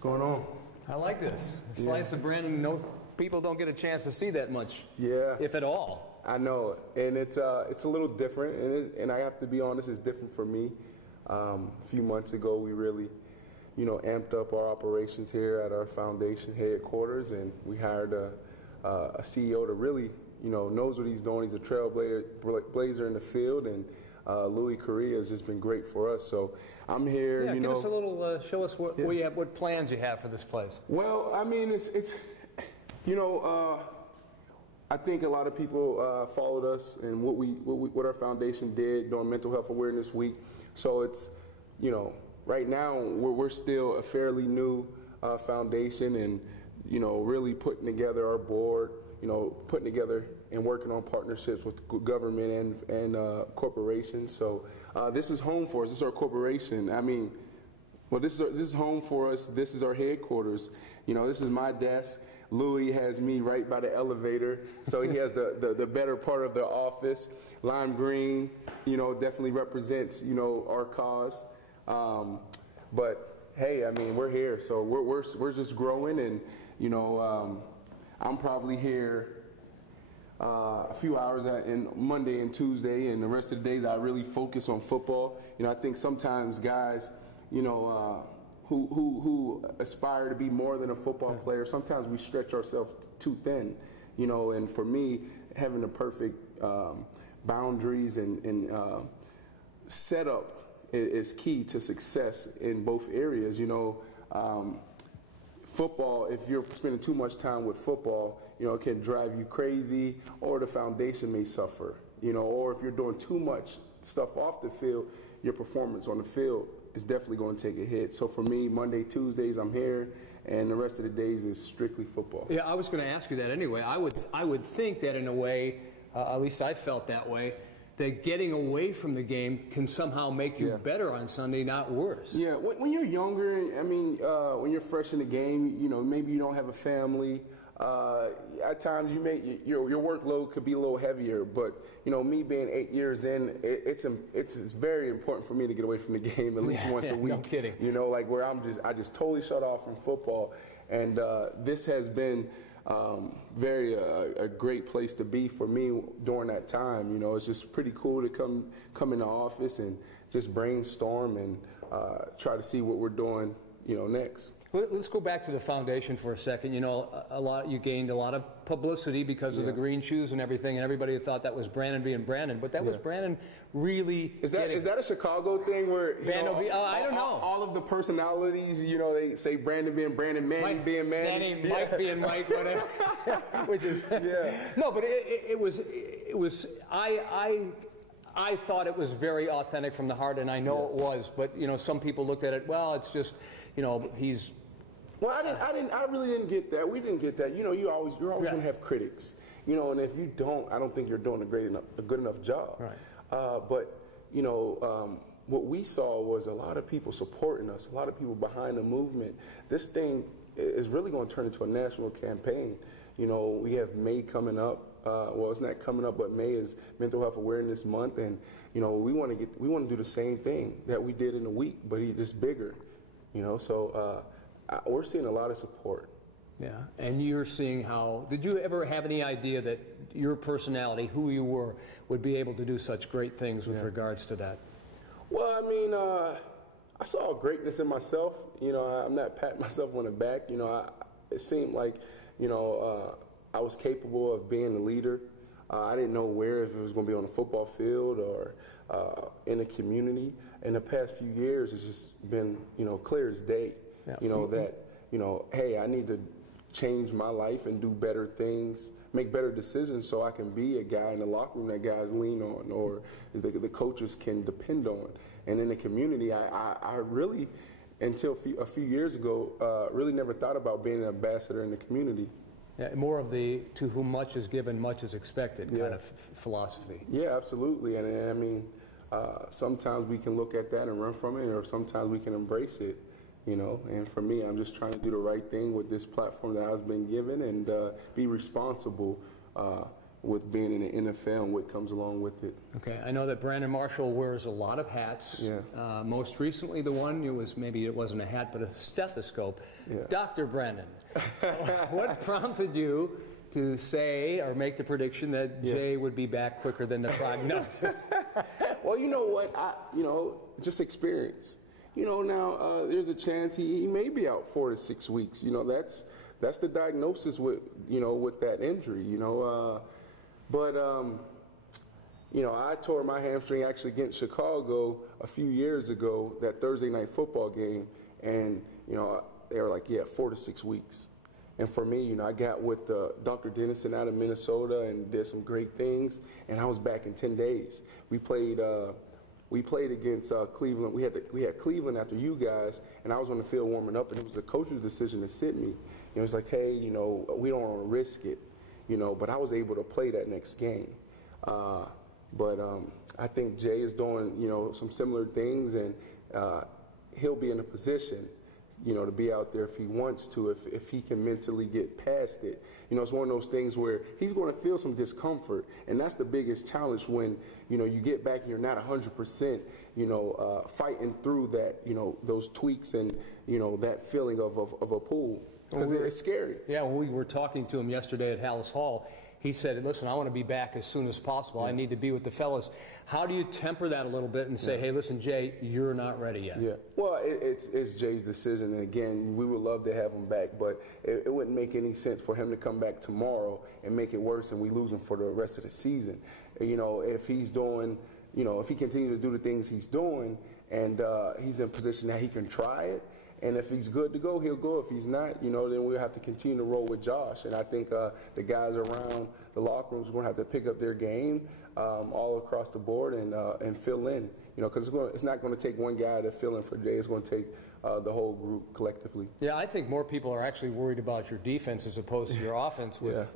going on? I like this. A slice of Brandon. No, people don't get a chance to see that much. Yeah. If at all. I know, and it's a little different, and I have to be honest, it's different for me. A few months ago, we really, amped up our operations here at our foundation headquarters, and we hired a CEO to really, knows what he's doing. He's a trailblazer in the field, and Louis Correa has just been great for us. So I'm here. Yeah, give us a little. Show us what plans you have for this place. Well, I mean, it's I think a lot of people followed us and what our foundation did during Mental Health Awareness Week. So it's, right now we're still a fairly new foundation, and really putting together our board, putting together and working on partnerships with government and corporations. So this is home for us. This is our corporation. I mean, well, this is home for us. This is our headquarters. This is my desk. Louis has me right by the elevator, so he has the better part of the office. Lime green, definitely represents, our cause. But hey, I mean, we're here, so we're just growing, and I'm probably here a few hours in Monday and Tuesday, and the rest of the days I really focus on football. I think sometimes guys, who aspire to be more than a football player, sometimes we stretch ourselves too thin, and for me, having the perfect boundaries and setup is key to success in both areas. Football, if you're spending too much time with football, it can drive you crazy, or the foundation may suffer, or if you're doing too much stuff off the field, your performance on the field is definitely going to take a hit. So for me, Monday, Tuesdays, I'm here, and the rest of the days is strictly football. Yeah, I was going to ask you that anyway. I would think that in a way, at least I felt that way, that getting away from the game can somehow make you better on Sunday, not worse. Yeah, when you're younger, I mean, when you're fresh in the game, maybe you don't have a family. At times your workload could be a little heavier, but me being 8 years in, it's very important for me to get away from the game at least once a week. No kidding. Like where I just totally shut off from football, and this has been a great place to be for me during that time. It's just pretty cool to come in the office and just brainstorm and try to see what we're doing, next. Let's go back to the foundation for a second. You gained a lot of publicity because of the green shoes and everything, and everybody thought that was Brandon being Brandon, but that was Brandon really. Is that a Chicago thing where I don't know, all of the personalities, they say Brandon being Brandon, Manny being Manny, Mike being Mike, whatever. Which is no, but it was I thought it was very authentic from the heart, and I know it was. But some people looked at it. Well, it's just he's. Well, I really didn't get that. We didn't get that. You're always going to have critics. And if you don't, I don't think you're doing a good enough job. Right. But what we saw was a lot of people supporting us, a lot of people behind the movement. This thing is really going to turn into a national campaign. We have May coming up. Well, it's not coming up, but May is Mental Health Awareness Month, and we want to do the same thing that we did in a week, but it's bigger. So we're seeing a lot of support. Yeah, and you're seeing how. Did you ever have any idea that your personality, who you were, would be able to do such great things with regards to that? Well, I mean, I saw greatness in myself. I'm not patting myself on the back. It seemed like, I was capable of being a leader. I didn't know where, if it was going to be on a football field or in a community. In the past few years, it's just been, clear as day. Hey, I need to change my life and do better things, make better decisions, so I can be a guy in the locker room that guys lean on, or the coaches can depend on. And in the community, I really, until a few years ago, really never thought about being an ambassador in the community. Yeah, more of the to whom much is given, much is expected kind of philosophy. Yeah, absolutely. And I mean, sometimes we can look at that and run from it, or sometimes we can embrace it. And for me, I'm just trying to do the right thing with this platform that I've been given, and be responsible with being in the NFL and what comes along with it. Okay, I know that Brandon Marshall wears a lot of hats. Yeah. Most recently, the one was, maybe it wasn't a hat, but a stethoscope. Yeah. Dr. Brandon, what prompted you to say or make the prediction that Jay would be back quicker than the prognosis? Well, you know what? Just experience. Now there's a chance he may be out 4 to 6 weeks. That's the diagnosis with that injury. I tore my hamstring actually against Chicago a few years ago, that Thursday night football game, and they were like, 4 to 6 weeks. And for me, I got with Dr. Dennison out of Minnesota and did some great things, and I was back in 10 days. We played against Cleveland. We had Cleveland after you guys, and I was on the field warming up, and it was the coach's decision to sit me. It's like, hey, we don't want to risk it, but I was able to play that next game. But I think Jay is doing, some similar things, and he'll be in a position, to be out there if he wants to, if he can mentally get past it. It's one of those things where he's going to feel some discomfort, and that's the biggest challenge when, you get back and you're not 100%, fighting through that, those tweaks and, that feeling of a pull. Because it's scary. Yeah, when we were talking to him yesterday at Hallis Hall, he said, listen, I want to be back as soon as possible. I need to be with the fellas. How do you temper that a little bit and say, hey, listen, Jay, you're not ready yet? Yeah. Well, it's Jay's decision. And, again, we would love to have him back, but it wouldn't make any sense for him to come back tomorrow and make it worse and we lose him for the rest of the season. If he's doing, if he continues to do the things he's doing and he's in a position that he can try it, and if he's good to go, he'll go. If he's not, then we'll have to continue to roll with Josh. And I think the guys around the locker room are going to have to pick up their game all across the board and fill in. Because it's not going to take one guy to fill in for Jay. It's going to take the whole group collectively. Yeah, I think more people are actually worried about your defense as opposed to your offense with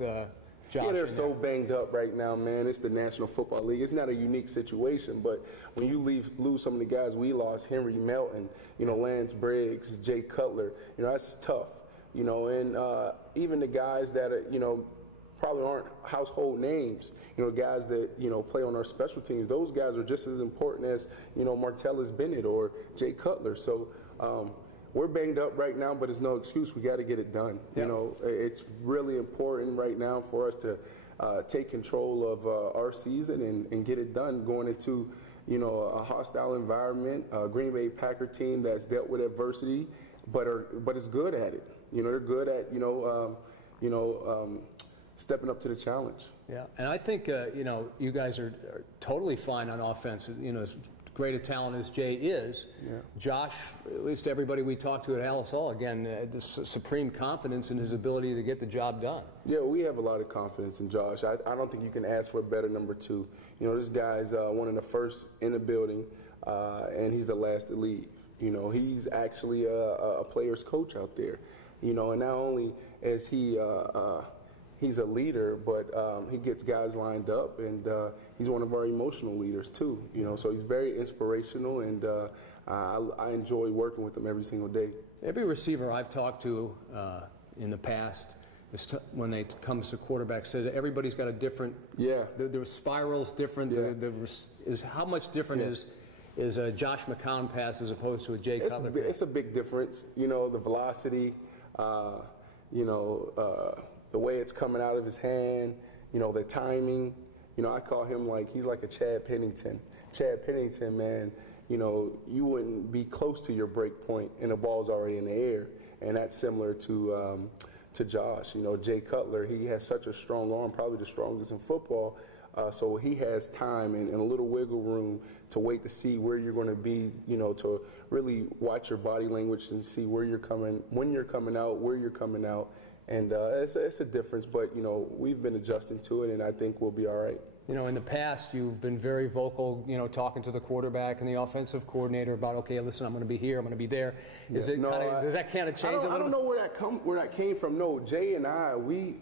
Josh. Yeah, they're so banged up right now, man. It's the National Football League. It's not a unique situation, but when you lose some of the guys we lost, Henry Melton, Lance Briggs, Jay Cutler, that's tough. And even the guys that are, probably aren't household names, guys that, play on our special teams, those guys are just as important as, Martellus Bennett or Jay Cutler. So we're banged up right now, but it's no excuse. We got to get it done. Yep. It's really important right now for us to take control of our season and get it done going into, a hostile environment, a Green Bay Packer team that's dealt with adversity, but is good at it. They're good at, stepping up to the challenge. Yeah, and I think, you guys are totally fine on offense. As great a talent as Jay is, Josh, at least everybody we talked to at Hallis Hall, again, supreme confidence in his ability to get the job done. Yeah, we have a lot of confidence in Josh. I don't think you can ask for a better number two. This guy's one of the first in the building, and he's the last to leave. He's actually a player's coach out there. And not only is he he's a leader, but he gets guys lined up, and he's one of our emotional leaders too. So he's very inspirational, and I enjoy working with him every single day. Every receiver I've talked to in the past, when it comes to quarterbacks, said everybody's got a different. Yeah. The spiral's different. Yeah. How much different is a Josh McCown pass as opposed to a Jay Cutler pass? It's a big difference. The velocity. The way it's coming out of his hand, the timing. I call him he's like a Chad Pennington. Chad Pennington, man, you wouldn't be close to your break point and the ball's already in the air. And that's similar to Josh. Jay Cutler, he has such a strong arm, probably the strongest in football. So he has time and a little wiggle room to wait to see where you're going to be, to really watch your body language and see where you're coming, when you're coming out, where you're coming out. And it's a difference, but, we've been adjusting to it, and I think we'll be all right. In the past, you've been very vocal, talking to the quarterback and the offensive coordinator about, okay, listen, I'm going to be here, I'm going to be there. Does that kind of change? I don't know where that came from. No, Jay and I, we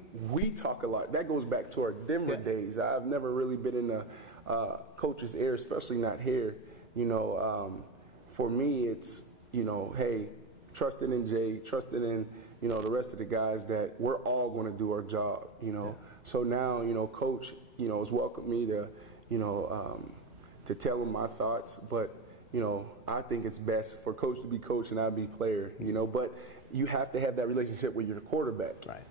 talk a lot. That goes back to our Denver days. I've never really been in the coach's ear, especially not here. For me, it's, hey, trusting in Jay, trusting in, the rest of the guys that we're all going to do our job, So now, Coach, has welcomed me to, to tell him my thoughts. But, I think it's best for Coach to be coach and I be player, But you have to have that relationship with your quarterback. Right.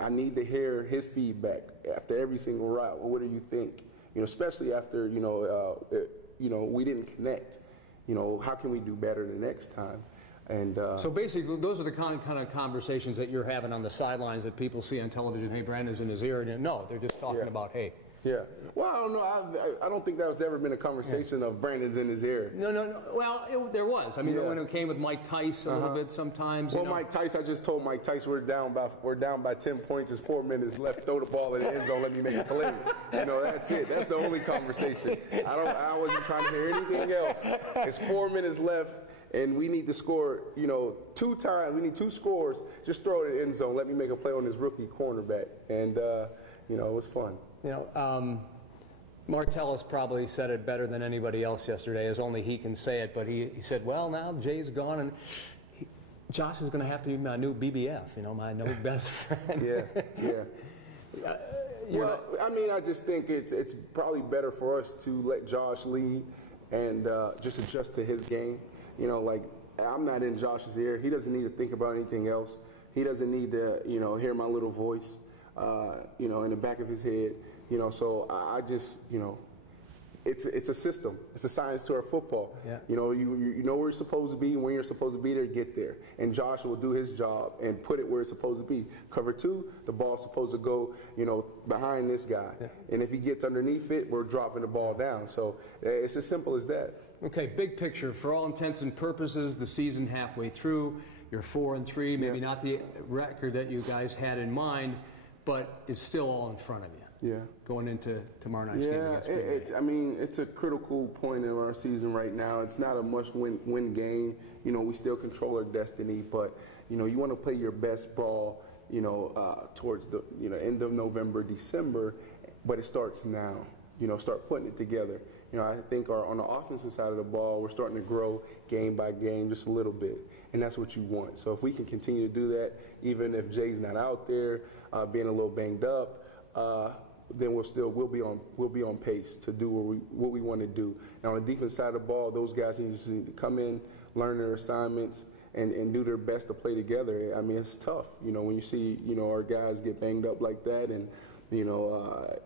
I need to hear his feedback after every single route. Well, what do you think? Especially after, we didn't connect. How can we do better the next time? And so basically, those are the kind of conversations that you're having on the sidelines that people see on television. Hey, Brandon's in his ear. And no, they're just talking about, hey. Yeah. Well, I don't know. I don't think that was ever been a conversation of Brandon's in his ear. No. Well, there was. I mean, when it came with Mike Tice a little bit sometimes. Well, Mike Tice, I just told Mike Tice we're down by 10 points. There's 4 minutes left. Throw the ball in the end zone. Let me make a play. That's it. That's the only conversation. I wasn't trying to hear anything else. It's 4 minutes left. And we need to score, 2 times. We need 2 scores. Just throw it in the end zone. Let me make a play on this rookie cornerback. And, it was fun. Martellus probably said it better than anybody else yesterday, as only he can say it. But he said, well, now Jay's gone, and Josh is going to have to be my new BBF, my new best friend. Yeah. Well, I just think it's probably better for us to let Josh lead and just adjust to his game. I'm not in Josh's ear. He doesn't need to think about anything else. He doesn't need to, hear my little voice, in the back of his head. So I just, it's a system. It's a science to our football. Yeah. You know where you're supposed to be, when you're supposed to be there, get there. And Josh will do his job and put it where it's supposed to be. Cover 2, the ball's supposed to go, behind this guy. Yeah. And if he gets underneath it, we're dropping the ball down. So it's as simple as that. Okay, big picture. For all intents and purposes, the season halfway through, you're 4-3, maybe not the record that you guys had in mind, but it's still all in front of you. Yeah. Going into tomorrow night's game against Green Bay. It's a critical point in our season right now. It's not a must-win game. We still control our destiny, but, you want to play your best ball, towards the, end of November, December, but it starts now. Start putting it together. I think on the offensive side of the ball, we're starting to grow game by game just a little bit, and that's what you want. So if we can continue to do that, even if Jay's not out there, being a little banged up, then we'll be on pace to do what we want to do. Now on the defense side of the ball, those guys need to come in, learn their assignments, and do their best to play together. It's tough, when you see our guys get banged up like that, and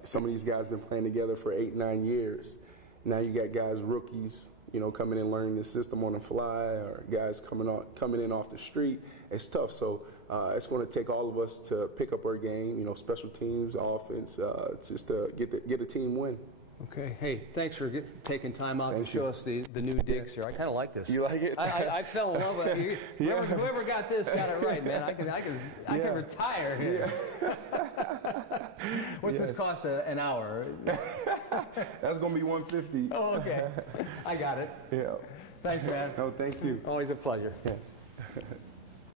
some of these guys been playing together for 8-9 years. Now you got guys, rookies, coming in learning the system on the fly, or guys coming in off the street. It's tough. So it's going to take all of us to pick up our game, special teams, offense, just to get a team win. Okay. Hey, thanks for taking time out to show us the new digs here. I kind of like this. You like it? I fell in love with it. Whoever got this got it right, man. I can retire here. What's this cost an hour? That's going to be $150. Oh, okay. I got it. Yeah. Thanks, man. No, thank you. Always a pleasure. Yes.